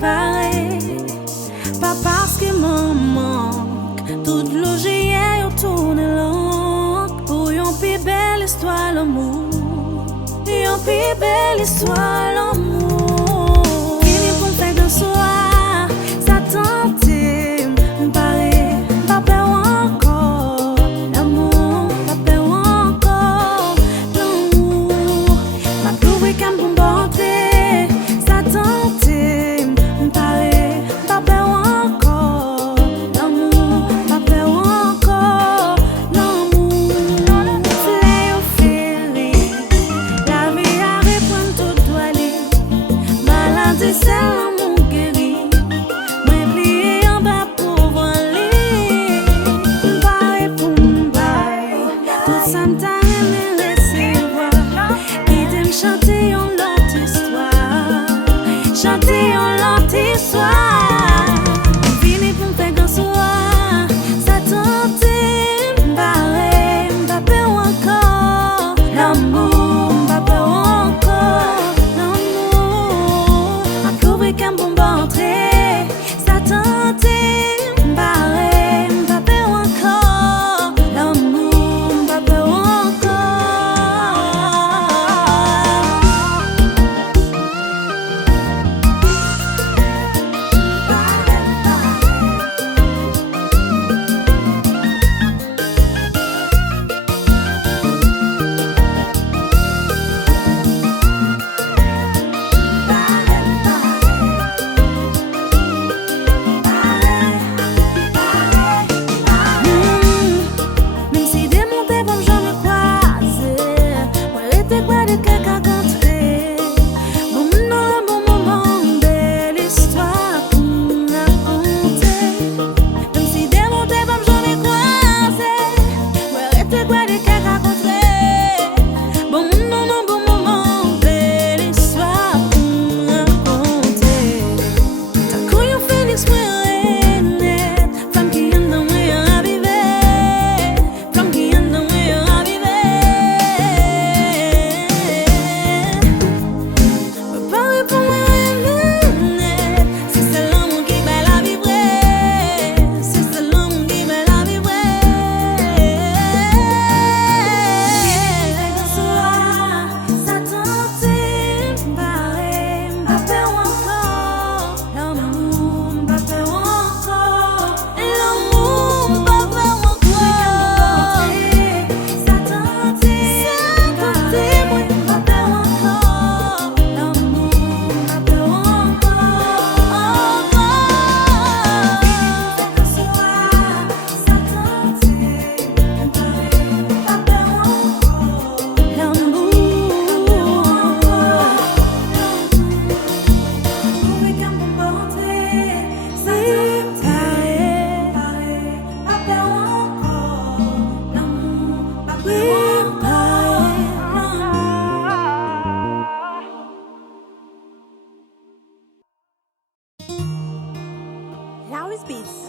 pareil. Pas parce que m'en manque. Toute logique tourne longue. Pour une plus belle histoire l'amour. Une plus belle histoire l'amour. Fini pour faire de soir. Ça tente me paraît. Pas peur encore. L'amour. Pas peur encore. L'amour. Ma trouvé qu'un bon bonté. Ça tente me paraît. Pas peur encore. L'amour. Pas peur encore. L'amour. Fleur au ferry. La vie a reprendre tout doit aller. Maladie c'est l'amour guéri. Moi plié en bas pour voler. M'baille pour m'baille. Tout ça m't'a aimé laisser voir. Qui t'aime chanter en l'autre histoire. Chanter en l'autre histoire. Fini pour m'faire grand soir. Ça tente m'barrer. M'bappe encore. L'amour. M'bappe encore. L'amour. A trouvé qu'un bon entrée. Ça tente m'barrer. M'bappe encore. L'amour. M'bappe encore. Même si des montées comme j'en ai croisé, moi l'été quoi de quelqu'un rencontré. Bon non, bon moment, belle histoire pour me raconter. Même si des montées comme j'en ai croisé, moi l'été quoi de quelqu'un rencontré. Bon non, bon moment, belle histoire pour me raconter. T'as cru yon Félix moi net, femme qui en dans moi à vivre, femme qui en dans moi à vivre. Me parle pour moi net, c'est seul l'amour qui va la vivre, c'est seul l'amour qui va la vivre. Dans ce soir, ça tente m'barrer, m'bappe encore. L'amour, m'bappe encore. L'amour, m'bappe encore. Ça tente moi, m'bappe encore. L'amour, m'bappe encore. Dans ce soir, ça tente m'barrer, m'bappe encore. L'amour, trouvé qu'un bon bonté, ça tente pareil, pas peur encore. L'amour, pas peur encore. Now it's beats.